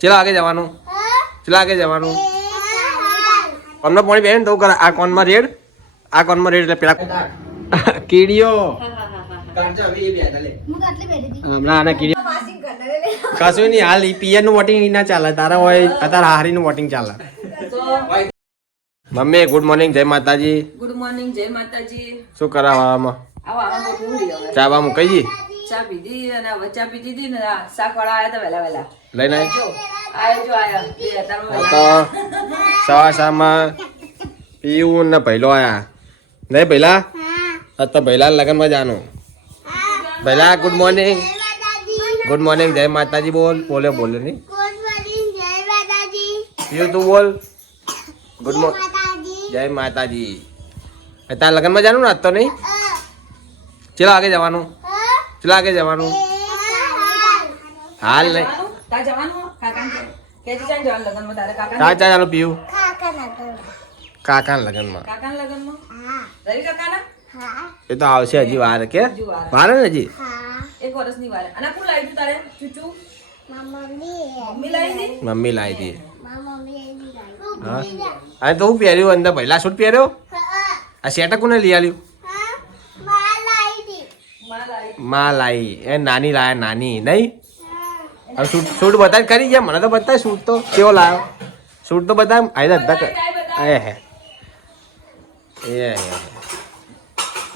ચલો આગે જવાનું ચલો આગે જવાનું કોનમાં પાણી બેન તો કર આ કોનમાં રેડ એટલે પેલા કીડીઓ હમણાં આને કીડીઓ કશું નહીં હાલ પિયર નું વોટિંગ ના ચાલે તારા હોય અત્યારે હારી નું વોટિંગ ચાલે મમ્મી ગુડ મોર્નિંગ જય માતાજી ગુડ મોર્નિંગ જય માતાજી શું કરાવવામાં ચા બા મૂકી જી ચા પીધી અને હવે ચા પી દીધી ને શાક વાળા આવ્યા હતા વહેલા લઈને આયા તો સવા શામાં પીવું ને પહેલો આયા નહીં પહેલા તો પહેલા લગનમાં જાનું પહેલા ગુડ મોર્નિંગ જય માતાજી બોલે નહીં પીવું તું બોલ ગુડ મોર્નિંગ જય માતાજી તાર લગનમાં જાનું ને આજ તો નહીં ચલો આગે જવાનું હાલ નહીં ચા ચાલો પીવું કાકા લગનમાં એ તો આવશે હજી વાર કે વાર ને હજી 1 વર્ષની વાર અને કોણ લાવી તારે ચૂચુ મમ્મી લાવી દી હા અરે તો હું પહેર્યું અંદર પહેલા શૂટ પહેર્યો આ શેટા કોને લઈ આવ્યું માં લાવી એ નાની લાયા નાની નહીં હવે શૂટ બતાવી કરી ગયા મને તો બતાય શૂટ તો કેવો લાવ્યો શૂટ તો બતાવ આઈ હે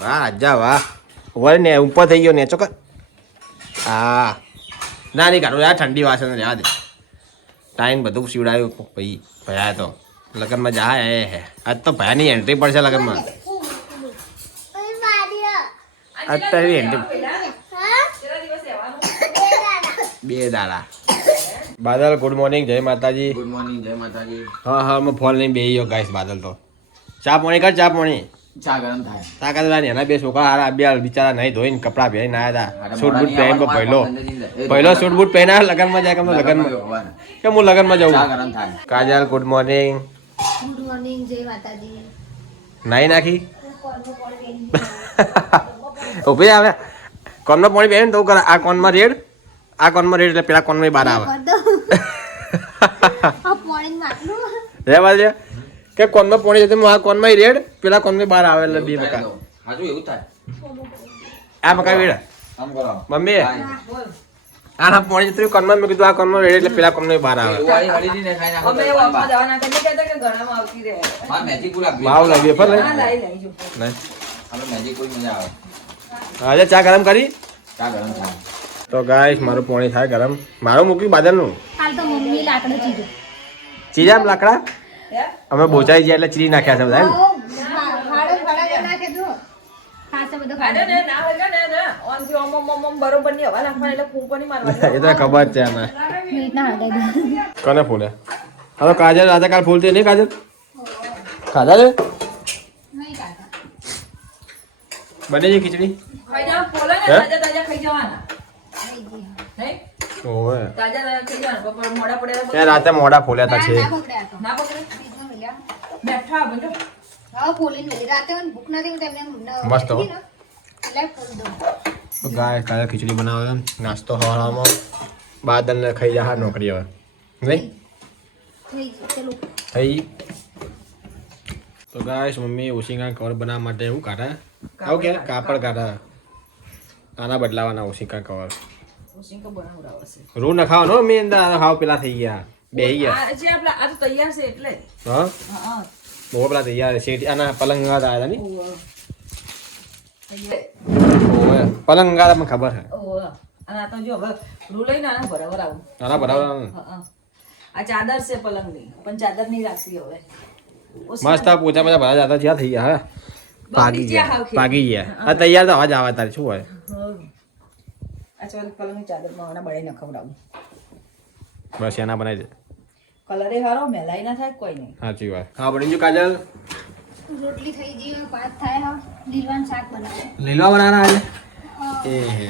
વાહ રાજા વાહ વળ ને ઉપર થઈ ગયો ને ચોક્કસ હા ના નહીં કાઢો યાર ઠંડી વાસે ને રહેવા દે ટાઈમ બધું સીવડાયું ભાઈ ભયા તો લગ્નમાં જાય એ હે આજ તો ભયાની એન્ટ્રી પડશે લગ્નમાં અત્યારે એન્ટ્રી 2 દાડા બાદલ ગુડ મોર્નિંગ જય માતાજી હા મેં ફોન લઈને બેસી ગયો ગાઈસ બાદલ તો ચા પાણી કર ચા પાણી ચા ગરમ થાય તાકાત એના 2 છોકરા હારા બે બિચારા નહીં ધોઈને કપડા પહેરીને આવ્યા હતા સૂટ બૂટ પહેરીને પહેલો સૂટ બૂટ પહેરીને લગનમાં જાય કે હું લગનમાં જાઉં કાજલ ગુડ મોર્નિંગ જય માતાજી નાઈ નાખી ઉભી આવે કોનમાં પાણી પહેરીને તો કર આ કોનમાં રેડ એટલે પેલા કોનમાં બહાર આવે રે બાજુ કે કોનમાં પાણી જતું આ કોનમાં રેડ પેલા કોનમાં બહાર આવે એટલે 2 મકા હાજુ એવું થાય આ મકા વેડ મમ્મી આના પાણી જતું કોનમાં મેં કીધું આ કોનમાં રેડ એટલે પેલા કોનમાં બહાર આવે ભાવ લાગ્યો પર આજે ચા ગરમ કરી તો ગાઈસ મારું પાણી થાય ગરમ મારું મૂક્યું બાદલનું ચીજામ લાકડા અમે બોચાઈ ગયા એટલે ચીરી નાખ્યા છે બધા એ તો ખબર છે આને કોને ફૂલે હવે કાજલ રાજા કાલ ફૂલતી નહીં કાજલ ખાધા છે બને છે ખીચડી રાતે મોડા ફોલ્યા હતા છે મસ્ત ગાય કાલે ખીચડી બનાવે નાસ્તો હવાળામાં બાદલ ને ખાઈ જા નોકરી હવે નહીં થઈ તો ગાય મમ્મી ઓશિકા કવર બનાવવા માટે એવું કાઢે આવું કે કાપડ કાઢે આના બદલાવાના ઓશિકા કવર રૂ નખાવાનો મેં અંદર હાવ પેલા થઈ ગયા બે ગયા આ તો તૈયાર છે એટલે હા બહુ પેલા તૈયાર છે આના પલંગ આવ્યા ની પલંગ મને ખબર હે અને આ તો જો હવે રૂ લઈને આના બરાબર આવું આ ચાદર છે પલંગની પણ ચાદર નહીં રાખતી હવે મસ્ત પોતા બધા ભરા જતા જ્યાં થઈ ગયા હા પાગી ગયા આ તૈયાર તો અવાજ આવે તારે શું હોય પલંગની ચાદરમાં આના બળાઈ ન ખવડાવું બસ એના બનાવી દે કલરે હારો મેલાઈ ના થાય કોઈ નહીં સાચી વાત હા બની ગયું કાજલ રોટલી થઈ ગઈ ભાત થાય લીલવાનું શાક બનાવે લીલવા બનાવવાના આજે એ હે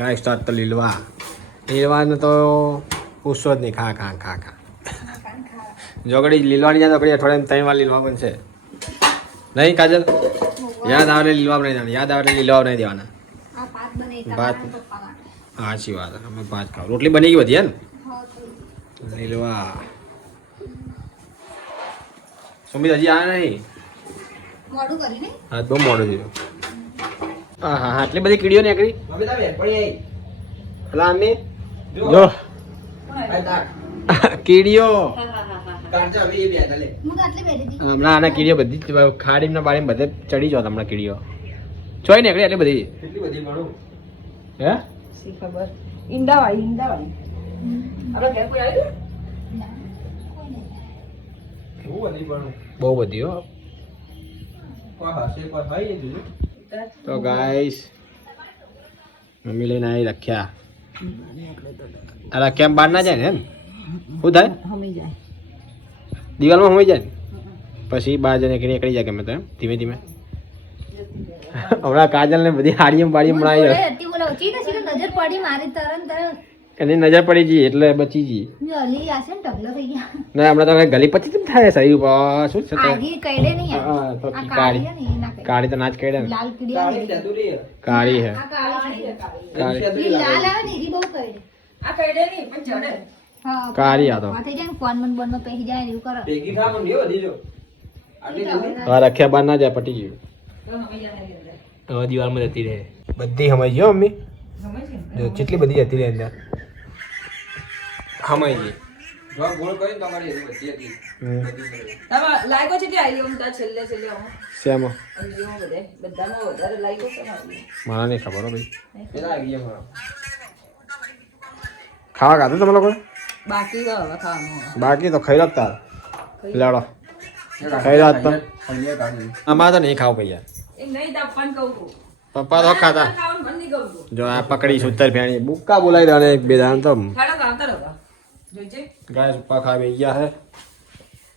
ગાય સ્ટાર્ટ તો લીલવાને તો પૂછો જ નહીં ખા જોગડી લીલવાની જાય તો અઠવાડિયામાં 3 વાર લીલવા બનશે નહીં કાજલ યાદ આવે લીલવા બનાવી દેવાના યાદ આવે લીલવા બનાવી દેવાના ભાત સાચી વાત અમે ભાત ખાવ રોટલી બની ગઈ બધી હે ને લીલવા સુમિત હજી આ નહીં મોડું કરીને હા બહુ મોડું થયું હા હા આટલી બધી કીડીઓ નીકળી હલા અમે જો કીડીઓ હું તો આટલી બેઠી હતી હમણાં આના કીડીઓ બધી ખાડીના બારીમાં બધે ચડી જાવ હમણાં કીડીઓ ચોઈ નીકળી એટલી બધી હે શી ખબર ઈંડાવાળી આપણે ઘેર કોઈ આવ્યું ના, કોઈ નહીં. બહુ બધી હો તો ગાઈસ મમ્મી લઈને આવી રખ્યા આ રખ્યા બહાર ના જાય ને એમ શું થાય હમી જાય દિવાલમાં હોઈ જાય ને પછી બહાર જઈને નીકળી જાય ગમે તો એમ ધીમે ધીમે હમણાં કાજલ ને બધી હાડીઓ બાડીઓ હું બનાવી જોડે હતી, બોલો, ઓછી ને સીધું નજર પડી મારી તરત એની નજર પડી ગઈ એટલે બચી ગઈ હલી આશે ને ઢગલો થઈ ગયા ના હમણાં તો ગલી પછી કેમ થાય સહી ઉપર શું છે આગી કઈડે નહીં આ. હા, તો આ કાળી. કાળી હે ને એ ના કઈડે. કાળી તો નાચ કઈડે ને લાલ કીડી આવે ને. કાળી હે આ કાળી છે. કાળી પેલી લાલ આવે ને એરી બહુ કઈડે. આ કઈડે નહીં પણ ચડે હા, કાળી આ તો. આ થઈ જાય ને ફોન બોનમાં પેહી જાય ને એવું કરે. હા રખ્યા બાર ના જાય પટી ગયું તો હમી જાય એની અંદર. હવે દિવાલમાં જતી રહે બધી હમાઈ ગયો મમ્મી હમે છે જો કેટલી બધી જતી રહે અંદર હમાઈ ગઈ તમે લાગ્યો છે કે આવી હું તાર છેલ્લે આવું શેમાં અંજલીમાં બધામાં વધારે લાગ્યો છે ને મને નહીં ખબર હો ભાઈ ખાવા ખાધું તમે લોકો બાકી તો હવે ખાવાનું બાકી તો ખાઈ રાખતા લાડો ખાઈ રાત તો અમારે તો નહીં ખાવ ભૈયા એ નહીં તાપવાનું કહું છું પપ્પા તો ખાતા ખાવાનું મન નહીં કહું છું જો આ પકડી સુતર ભેણી બુક્કા બોલાવી દે અને એક બે દાન તો ખાડો આવતા રહો જોઈજે ગાય પપ્પા ખાઈ ગયા હે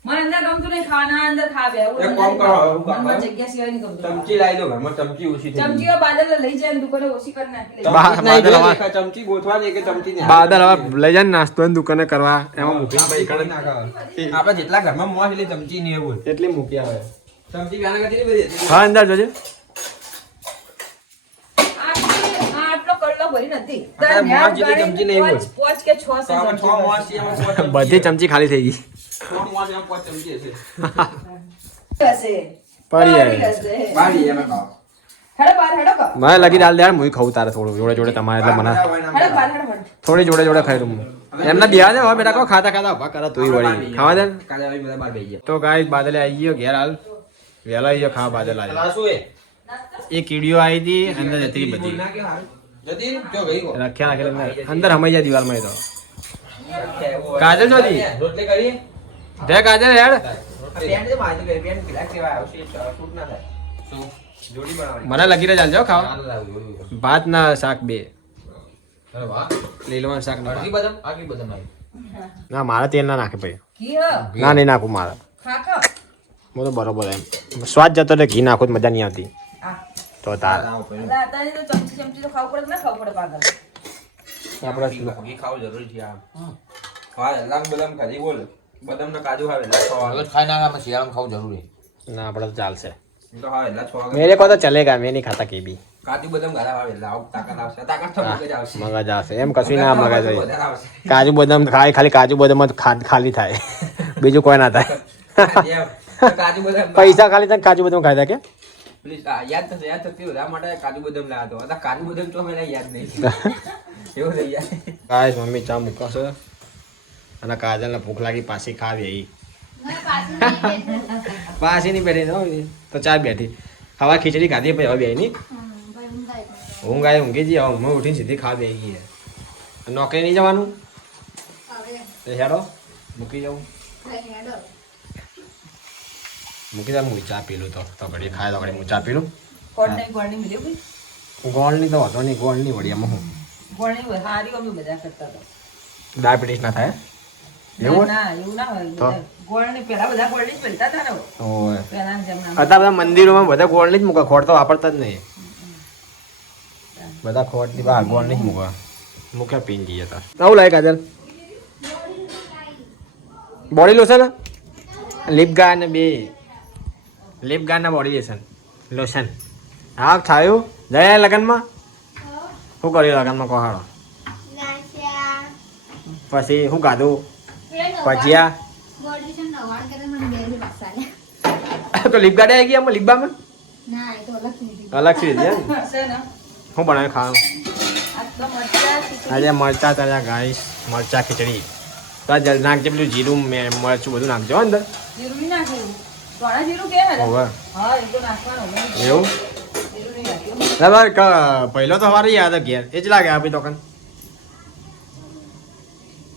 મને અંદર ગમતું નહીં ખાના અંદર ખાવે એવું એક કામ કરો, હવે હું કામ મનમાં કરું? જગ્યા સિવાય નહીં ગમતું ચમચી લાવી દો ઘરમાં ચમચી ઓછી થઈ ગઈ. ચમચીઓ બાદલ લઈ જાય ને દુકાને ઓછી કરી નાખી લે. બા- ચમચી જ નહીં બાદલ જોઈએ, હવે- ચમચી ગોઠવાની કે ચમચી નહીં. બાદલ હવે લઈ જાય ને નાસ્તો ની દુકાને કરવા એમાં મૂકી ભાઈ કણ ના ખાવા. આપણે જેટલા ઘરમાં મોહ એટલે ચમચી નહીં એવું એટલી મૂકી આવે ચમચી ગાના કરતી બધી હતી. હા અંદર જોજે આ આટલો કડલો ભરી નથી આ મોં જેટલી ચમચી નહીં હોય. પોચ કે 6 તો આપણે છ મોહ છીએ, એમાં છ ચમચી બધી ચમચી ખાલી થઈ ગઈ છ મોહ છે, એમાં પાંચ ચમચી હશે. હશે પડી પડી જાય હશે. બારી એમાં ખાઓ. હેડો બાર હેડો કો મને લગી દાલ દે હું ખાઉં તારે થોડું જોડે જોડે તમારે એટલે મને હેડો બાર હેડો બાર. થોડી જોડે જોડે ખાઈ લઉં એમના દેવા દે હવે બેટા કહો ખાતા ખાતા ઉભા કરા તુંય વળી ખાવા દે ને. કાલે આવી બધા બાર બેસી ગયા. તો ગાય બાદલે આવી ગયો ઘેર હાલ વહેલા આવી ગયો ખાવા બાદલ આજે આ શું એ? એ કીડીઓ આવી હતી અંદર જતી રહી બધી ના કે હારું? જતી રહી? જો ગઈ ગો. રખ્યા રાખેલા અંદર હમાઈ જાય દિવાલમાં એ તો એવું કાજલ જો દી? રોટલી કરી? દે કાજલ હેડ પેન્ટ જે મારી ગઈ, પેન્ટ black જેવા આવશે, શૂટ ના થાય. શું? જોડી બનાવવાની. મને લગી રહે ચાલજો ખાવા ના લાવું, જોડી. ભાત ના શાક બે અરે વાહ. લીલવાનું શાક ના અડધી બદામ, આખી બદામ આવી. ના મારે તેલ ના નાખે ભાઈ ઘી હ ના નહીં નાખું મારે ખા ખા હું તો બરોબર એમ સ્વાદ જતો એટલે ઘી નાખું તો મજા નહીં આવતી આ તો તાર તારે તો ચમચી તો ખાવું પડે કે ના ખાવું પડે પાગલ આપણે ઘી ખાવું જરૂરી છે આ. હા, લાંગ બદામ ખાધી બોલ. બદામ ના કાજુ ખાવે એટલા 6 વાગે. ખાઈ નાખા શિયાળામાં ખાવું જરૂરી. ના આપણે તો ચાલશે તો હા એટલા 6 વાગે. મેરે કો તો ચલેગા મેં નહીં ખાતા કે બી કાજુ બદામ ઘણા આવે એટલે આવું તાકાત આવશે. તાકાત તો મગજ આવશે. મગજ આવશે એમ કશું ના મગજ હોય વધારે આવશે. કાજુ બદામ ખાય ખાલી કાજુ બદામ જ ખાલી થાય બીજું કોઈ ના થાય એમ. તો કાજુ બદામ પૈસા ખાલી થાય કાજુ બદામ ખાય કે પ્લીઝ યાદ થશે બધા માટે કાજુ બદામ લાવ્યો હતો. आता કાજુ બદામ તો મને યાદ નહીં. એવું થઈ જાય. ગાઈસ મમ્મી ચા મૂકશે અને કાજલને ભૂખ લાગી પાછી ખાવી આવી મને પાછું નહીં બેઠું. પાછી નહીં બેઠી હો તો ચાર બેઠી ખાવા ખીચડી ખાધી પછી હવે બેની ભાઈ ઊંઘ આવી. ઊંઘ આવી ઊંઘી જઈ હવે ઊંઘમાં ઉઠીને સીધી ખાવા બેસી ગઈ નોકરી નહીં જવાનું હવે એ હેડો મૂકી જાઉં ખાઈને હેડો. મૂકી જાઉં હું ચા પીલું તો ઘડી ખાય તો ઘડી હું ચા પીલું ગોળની મિલ્યું ભાઈ ગોળની તો વાંધો નહીં ગોળની વળી એમાં હું ગોળની હારી અમે બધા કરતા હતા ડાયાબિટીસ ના થાય એવું ના એવું ના હોય તો? ગોળની પેલા બધા ગોળની જ મળતા હતા ને હોય પેલા જમના અત્યારે બધા મંદિરોમાં બધા ગોળની જ મૂકે ખોટ તો વાપરતા જ નહીં બધા ખોટની બહાર ગોળની જ મૂકે મૂકે પીને જઈએ તો આવું લાગે કાજલ બોડી લોશન લિપ ગાર્ડ ને બે લિપ ગાર્ડ ના બોડી લોશન હા થયું જયા લગનમાં શું કર્યું લગનમાં કોહાડો પછી શું ખાધું ભજીયા ગોળડી છે ને નવાણ કરે મને બે ની પાસા આલ્યા. તો લીપ ગાડે આવી ગયા આમાં લીબામાં ના એ તો અલગ થી અલગ છે છે ને હું બનાવી ખાવાનું આ તો મરચાં ખીચડી. આજે મરચા તળ્યા ગાઈસ મરચા ખીચડી તો આ નાખજે પેલું જીરું મરચું બધું નાખજો અંદર જીરું નહીં નાખ્યું ધોળા જીરું કે હે હોવે હા એ તો નાખવાનું એવું જીરું નહીં નાખ્યું પહેલો તો સવારે યાદ ઘેર એ જ લાગે આપી ટોકન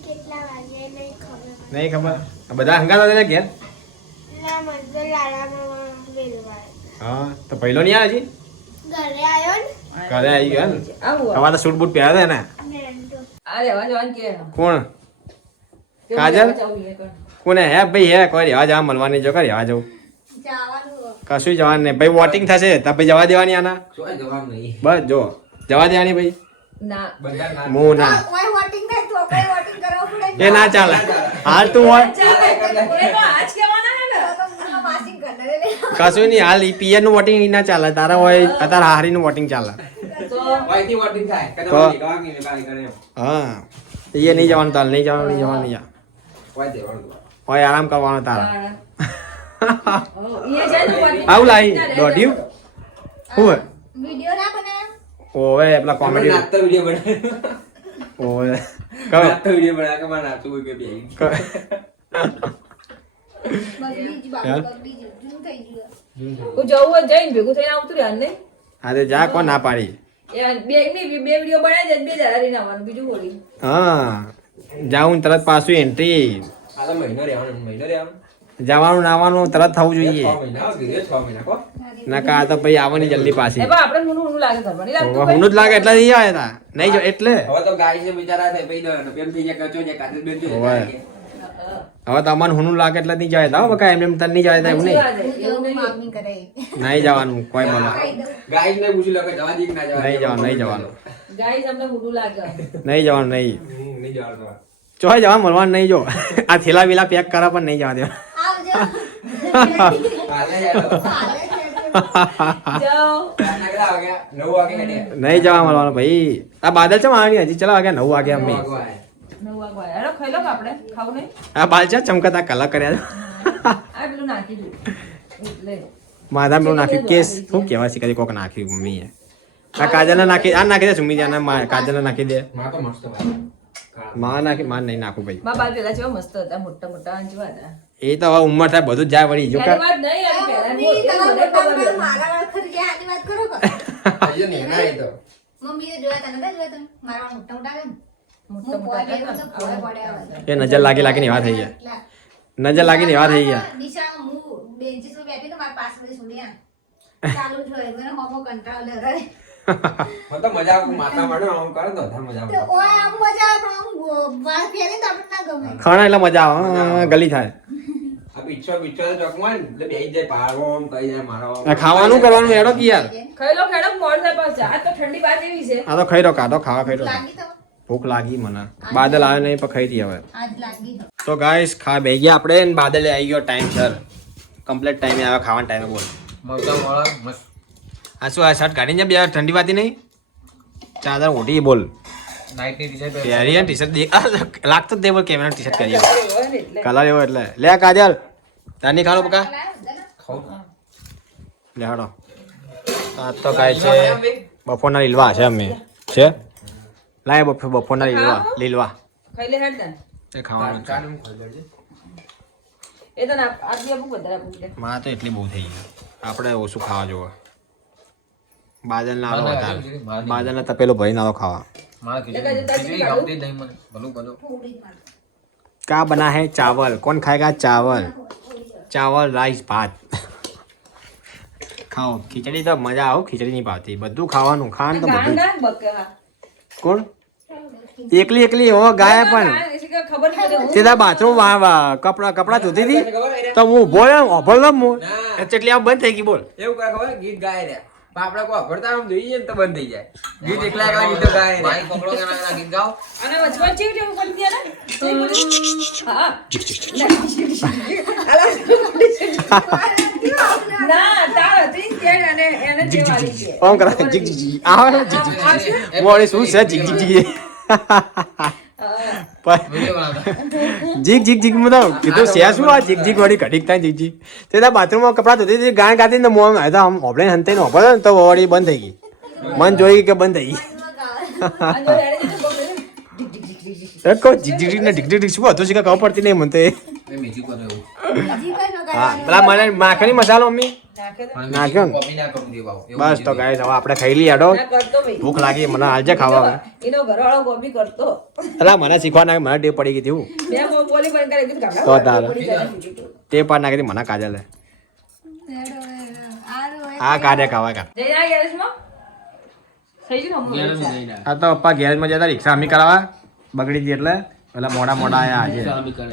કેટલા વાગે નહીં ખબર. નહીં ખબર બધા હંગાત હતા ને ઘેર ના મને લાડામાં વેલવા હા તો પહેલો નહીં આવે હજી ઘરે આવ્યો ને ઘરે આવી ગયો ને આવું તમારે તો સૂટ બૂટ પહેર્યા હતા ને મેંટો આ રહેવા જવાનું કે કોણ કેવું કાજલ? રહેવા જવું એ કર. કોને હે ભાઈ હે કોઈ રહેવા જવા મળવાની જો રહેવા જવું જવાનું કશું જવાનું નહીં ભાઈ વોટિંગ થશે તો ભાઈ જવા દેવાની આના શું જવાનું નહીં બસ જો જવા દેવાની ભાઈ ના બધા ના હું ના કોઈ વોટિંગ થાય તો કોઈ વોટિંગ કરાવવું પડે એ ના ચાલે હાલ તું હોય ચાલે એ તો આજ કહેવાના હે ને તો મને પાસિંગ કરને લે કશું નહીં હાલ પિયર નું વોટિંગ ના ચાલે તારા હોય અત્યારે હારી નું વોટિંગ ચાલે તો વાયથી વોટિંગ થાય કદાચ તો- ગાવા કે કાઈ કરે હા એ નહીં જવાનું તારે નહીં જવાનું નહીં જવાનું નહીં વાય દેવાનું હોય આરામ કરવાનો તારા એ જાય ને પાછી. આવું લાવી દોઢ્યું હું વિડિયો ના બનાવ ઓવે પેલા આપણે કોમેડી નાચતો વિડિયો બનાવ્યો ઓવે કહો નાચતો વિડિયો બનાવ્યો કે મારે નાચવું હોય કે બે બગડી જ બાબુ બગડી જ જૂન થઈ ગયું હું જવું હોય જઈને ભેગું થઈને આવતું રહેવાનું નહીં હા તો જા કોણ ના પાડી એ બે નહીં બે વિડીયો બનાવી દે બે દાડા રહીને આવવાનું બીજું બોલી હા જાઉં તરત પાછું એન્ટ્રી આ તો મહિનો રહેવાનું જવાનું નાવાનું તરત થવું 6 જોઈએ મહિના કીધું 6 મહિના કો નકા તો ભાઈ આવવાની જલ્દી પાછી એમાં આપણે ઊનું લાગે ઘરમાં નહીં લાગતું હું જ લાગે એટલે નહીં આવે તા નહીં જો એટલે હવે તો ગાય છે બિચારા થાય પઈ દો પેમ થઈ જાય કચો જાય કાજલ બેન જો હોવે. હવે તો અમને હુનું લાગે એટલે નહીં જાય તા બકા એમ તને નહીં જાય તા એવું નહીં એવું નહીં માગણી કરે નહીં જવાનું કોઈ બોલો ગાય ને પૂછી લો કે જવા દી કે ના જવા નહીં જવાનું નહીં જવાનું ગાય તમને ઊનું લાગે નહીં જવાનું નહીં નહીં જવાનું ચોય જવા મળવાનું નહીં જો આ થેલા વેલા પેક કરા પણ નહીં જવા દેવા આવજો હાલે યાર ચાલે છે જાઓ રાતના કેટલા વાગ્યા 9 વાગે હેડે નહીં જવા મળવાનું ભાઈ આ બાદલ ચમ આવવાની હજી ચલા વાગ્યા 9 વાગે અમને 9 વાગવા હેડો ખાઈ લો કે આપણે ખાવું નહીં આ બાલ છે ચમકતા કલા કર્યા આ પેલું નાખી દઉં એટલે માધા પેલું નાખ્યું કેસ શું કહેવાય છે કદી કોક નાખ્યું મમ્મીએ આ કાજલ નાખી આ નાખી દે સુમી જાના કાજલ નાખી દે માં તો મસ્ત ભાઈ માં નાખી માં નહીં નાખું ભાઈ માં બાલ પેલા જેવા મસ્ત હતા મોટા મોટા અંજવા હતા એ તો હવે ઉંમર થાય બધું જ જાય વળી જો એની વાત નહીં આવી પહેલા મમ્મી તમારા મોટા મારા વાળ ખરી ગયા આની વાત કરો કે હજુ નહીં ના એ તો મમ્મી એ જોયા તને જોયા તને મારા વાળ મોટા મોટા મોટા મોટા હતા. એ નજર લાગી લાગીને એવા થઈ ગયા નજર લાગીને એવા થઈ ગયા દિશામાં હું બેન્ચીસ પર બેઠી તો મારા પાસે બધી સુનિયા ચાલુ જ હોય મને હોમો કંટાળો લે રે મને તો મજા આવે માથા માટે આમ કરે તો વધારે મજા તો આવે ઓય આમ મજા આવે પણ આમ વાળ ફેરી તો આપણને ના ગમે ખાણા એટલે મજા આવે હા, ગલી થાય આ પીછો તો ચોકમાં ને એટલે બેહી જાય પાડવો આમ કઈ જાય મારો આ ખાવાનું કરવાનું એડો કે યાર ખાઈ લો ખેડો મોડ થાય પાછા આ તો ઠંડી બાદ એવી છે આ તો ખાઈ રહ્યો કાઢો ખાવા ખાઈ રહ્યો લાગી તો ભૂખ લાગી મને બાદલ આવે નહીં પણ ખાઈ રહી હવે આજ લાગી તો તો ગાઈસ ખા બે ગયા આપણે ને બાદલે આવી ગયો ટાઈમ સર કમ્પ્લીટ ટાઈમે આવ્યો ખાવાના ટાઈમે બોલ મગા મોળા મસ્ત આ શું આ શર્ટ કાઢીને બે ઠંડી વાતી નહીં ચાદર ઓઢી બોલ નાઈટ ની ટી-શર્ટ પહેરી ટી શર્ટ લાગતો જ દે બોલ કેમેરા ટી શર્ટ કરી હોય ને એટલે કલર એવો એટલે લે આ કાજલ તારની ખાણો પકા ખાવ લે હાડો આ તો કાય છે બપોરના લીલવા છે અમે છે લાય બપોરના લીલવા ખાઈ લે હેડ ને એ ખાવાનું છે. ચાનું ખોલ દેજે એ તો ના આ બી આપું વધારે આપું એટલે માં તો એટલી બહુ થઈ ગઈ આપણે ઓછું ખાવા જોવે બાદલ ના આવો વધારે બાદલ ના તપેલો ભરી ના આવો ખાવા મારા ખીચડી ખાવતી જ નહીં મને ભલું ભલું क्या बना है चावल कौन खाएगा चावल चावल राइस भात ખાઓ ખીચડી તો મજા આવો ખીચડી નહીં ભાવતી બધું ખાવાનું ખાન તો બધું ગાંડા બકા કોણ એકલી એકલી હો ગાય પણ ખબર નહીં પડે સીધા બાથરૂમ કપડા ધોતી હતી તો હું ઉભો રહ્યો અભળ હું એટલે આ બંધ થઈ ગઈ બોલ એવું કરે ખબર ગીત ગાય રે પણ આપણે કોઈ અભરતા આમ જોઈએ ને તો બંધ થઈ જાય ગીત એકલા એકલા ગીતો ગાય રે માઈક પકડો કે ના ગીત ગાઓ અને વચમાં ચીવ ચીવ કરી દે ને હા ના તાર હતી કે અને એને જેવાળી છે ઓમ કરા જીગ જીગ જીગ આવે જીગ જીગ મોડી શું છે jig jig jig jig jig jig માં તો કીધું છે શું આ જીગ જીગ વાળી ઘડીક થાય જીગ જીગ તે બાથરૂમમાં કપડાં ધોતી હતી ગાણ ગાતી ને મોં આવ્યા આમ ઓફલાઈન હંતે નો પડે ને તો વળી બંધ થઈ ગઈ મન જોઈ કે બંધ થઈ ગઈ કહો જીગ જીગ જીગ ને ઢીક ઢીક શું હતું છે ખબર પડતી નહીં મને તો એ હજી કઈ ન હા પેલા મને માખણી મસાલો મમ્મી નાખ્યો ને કોપી ના કરું દેવાઓ બસ તો ગાઈસ હવે આપણે ખાઈ લઈએ આડો ના કરતો ભાઈ ભૂખ લાગી મને આજે ખાવા હવે એનો ઘરવાળો ગોપી કરતો અલા મને શીખવા નાખે મને ટેપ પડી ગઈ હતી હું મેં બોલી બંધ કરી દીધું તો ગામડા તારે ટેપ પાડ નાખી હતી મને કાજલ આ કાઢે ખાવા કા જઈ આ ગેરેજમાં થઈ ગયું ને હમણાં. આ તો પપ્પા ગેરેજમાં જતા રિક્ષા અમી કરાવવા બગડી ગઈ એટલે પેલા મોડા મોડા આયા આજે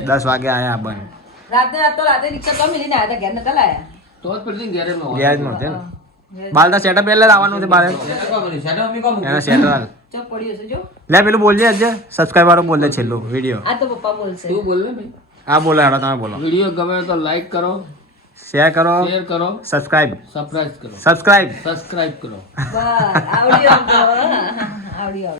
10 વાગે આયા બંધ રાતે રિક્ષા તો મિલીને આવ્યા હતા ઘેર નતા લાયા ગેરેજમાં છે ને બાલદા સેટઅપ એટલે લાવવાનું છે બારે એના સેટર હાલ ચો પડ્યો છે જો લે પેલું બોલજે આજે સબસ્ક્રાઇબ વાળો બોલજે છેલ્લું વિડિયો આ તો પપ્પા બોલશે આ બોલે હેડો તમે બોલો વિડીયો ગમે તો લાઈક કરો શેર કરો શેર કરો સબસ્ક્રાઇબ સબસ્ક્રાઇબ કરો સબસ્ક્રાઇબ સબસ્ક્રાઇબ કરો બસ આવડ્યું આવડ્યું